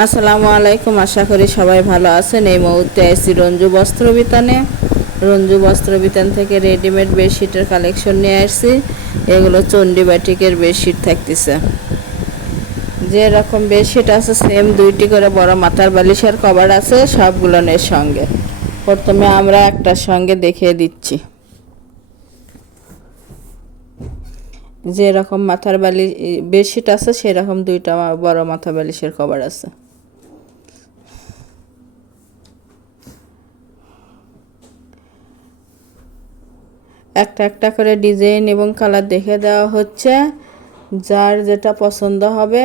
আসসালামু আলাইকুম, আশা করি সবাই ভালো আছেন। এই মুহূর্তে আছি রঞ্জু বস্ত্র বিতানে। রঞ্জু বস্ত্র বিতান থেকে রেডিমেড বেডশিটের কালেকশন নিয়ে আসছি। এগুলো চণ্ডী বাটিকের বেডশিট থাকতেছে। যে রকম বেডশিট আছে সেম দুইটি করে বড় মাথার বালিশের কভার আছে সবগুলোর সঙ্গে। প্রথমে আমরা একটার সঙ্গে দেখিয়ে দিচ্ছি। যে রকম মাথার বালিশ বেডশিট আছে সেরকম দুইটা বড় মাথা বালিশের কভার আছে। একটা একটা করে ডিজাইন এবং কালার দেখে দেওয়া হচ্ছে। যার যেটা পছন্দ হবে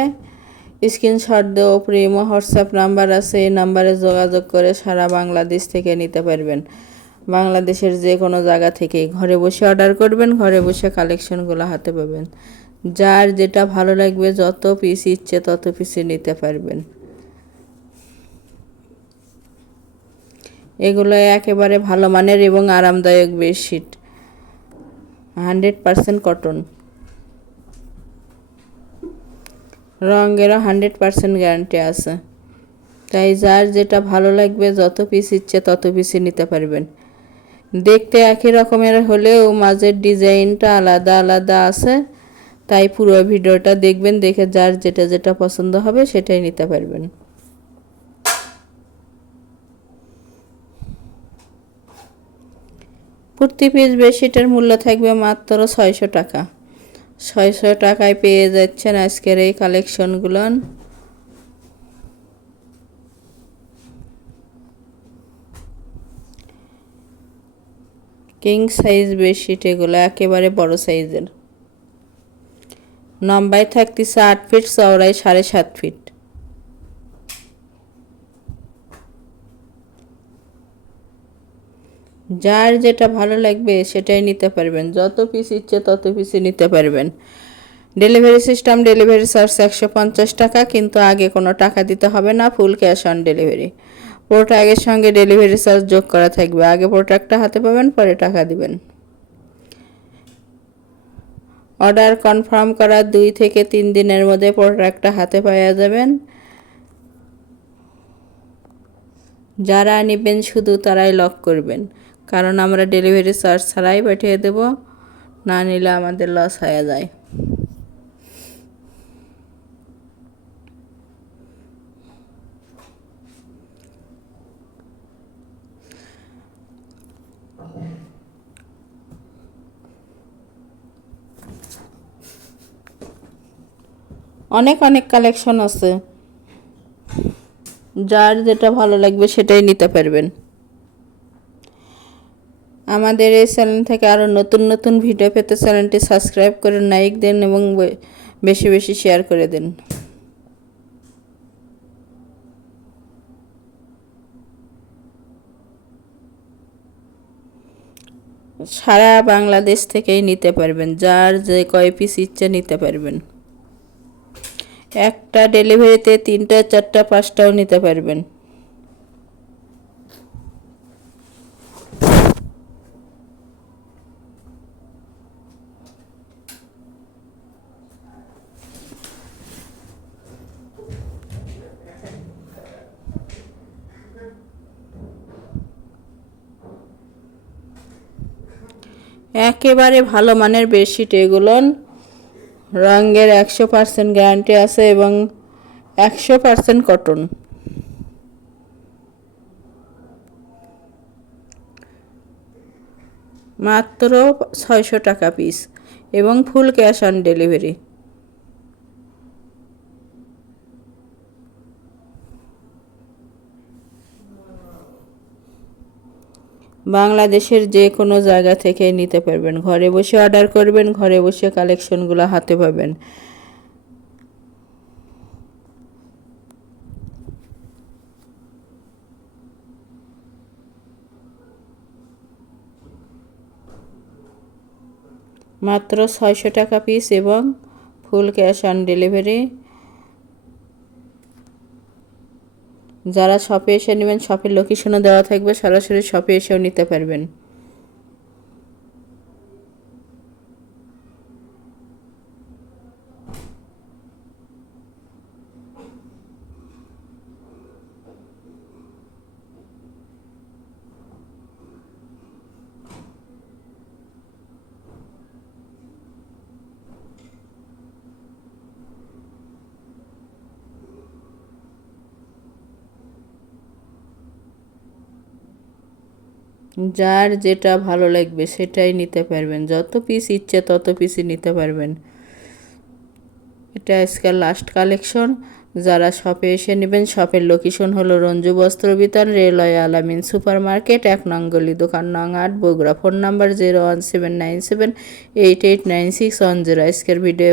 স্ক্রিনশট দিয়ে উপরে ইমো হোয়াটসঅ্যাপ নাম্বার আছে, এই নাম্বারে যোগাযোগ করে সারা বাংলাদেশ থেকে নিতে পারবেন। বাংলাদেশের যে কোনো জায়গা থেকেই ঘরে বসে অর্ডার করবেন, ঘরে বসে কালেকশনগুলো হাতে পাবেন। যার যেটা ভালো লাগবে, যত পিস ইচ্ছে তত পিসে নিতে পারবেন। এগুলো একেবারে ভালো মানের এবং আরামদায়ক বেডশিট, 100% কটন। রঙেরও 100% গ্যারান্টি আছে। তাই যার যেটা ভালো লাগবে, যত পিস ইচ্ছে তত পিসই নিতে পারবেন। দেখতে একই রকমের হলেও মাঝের ডিজাইনটা আলাদা আলাদা আছে। তাই পুরো ভিডিওটা দেখবেন, দেখে যার যেটা যেটা পছন্দ হবে সেটাই নিতে পারবেন। প্রতি পিস বেডশিটের মূল্য থাকবে মাত্র 600 টাকা। 600 টাকায় পেয়ে যাচ্ছেন আজকের এই কালেকশনগুলো। কিং সাইজ বেডশিট, এগুলো একেবারে বড় সাইজের। লম্বায় থাকতেছে 8 ফিট, চওড়ায় 7.5 ফিট। যার যেটা ভালো লাগবে সেটাই নিতে পারবেন। যত পিস ইচ্ছে তত পিসই নিতে পারবেন। ডেলিভারি সিস্টেম, ডেলিভারি চার্জ 150 টাকা, কিন্তু আগে কোনো টাকা দিতে হবে না, ফুল ক্যাশ অন ডেলিভারি। প্রোডাক্টের সঙ্গে ডেলিভারি চার্জ যোগ করা থাকবে। আগে প্রোডাক্টটা হাতে পাবেন, পরে টাকা দিবেন। অর্ডার কনফার্ম করার 2 থেকে 3 দিনের মধ্যে প্রোডাক্টটা হাতে পাওয়া যাবেন। যারা নেবেন শুধু তারাই লক করবেন, কারণ আমরা ডেলিভারি চার্জ ছাড়াই পাঠিয়ে দেব। না নিলে আমাদের লস হয়ে যায়। অনেক অনেক কালেকশন আছে, যার যেটা ভালো লাগবে সেটাই নিতে পারবেন। আমাদের এই চ্যানেল থেকে আরও নতুন নতুন ভিডিও পেতে চ্যানেলটি সাবস্ক্রাইব করে লাইক দেন এবং বেশি বেশি শেয়ার করে দিন। সারা বাংলাদেশ থেকেই নিতে পারবেন। যার যে কয় পিস ইচ্ছে নিতে পারবেন। একটা ডেলিভারিতে 3টা 4টা 5টাও নিতে পারবেন। একেবারে ভালো মানের বেডশিট এগুলো। রঙের 100% গ্যারান্টি আছে এবং 100% কটন। মাত্র 600 টাকা পিস এবং ফুল ক্যাশ অন ডেলিভারি। বাংলাদেশের যে কোনো জায়গা থেকে নিতে পারবেন। ঘরে বসে অর্ডার করবেন, ঘরে বসে কালেকশনগুলো হাতে পাবেন। মাত্র 600 টাকা পিস এবং ফুল ক্যাশ অন ডেলিভারি। যারা শপে এসে নেবেন, শপের লোকেশনও দেওয়া থাকবে, সরাসরি শপে এসেও নিতে পারবেন। যার যেটা ভালো লাগবে সেটাই নিতে পারবেন, যত পিস ইচ্ছে তত পিসই নিতে পারবেন। এটা আজকাল লাস্ট কালেকশন। যারা শপে এসে নেবেন, শপের লোকেশন হলো রঞ্জু বস্ত্র বিতান, রেলওয়ে আলামিন সুপার মার্কেট, ১ নং গলি, দোকান নং ৮, বগুড়া। Phone number 01797889610। আজকের ভিডিও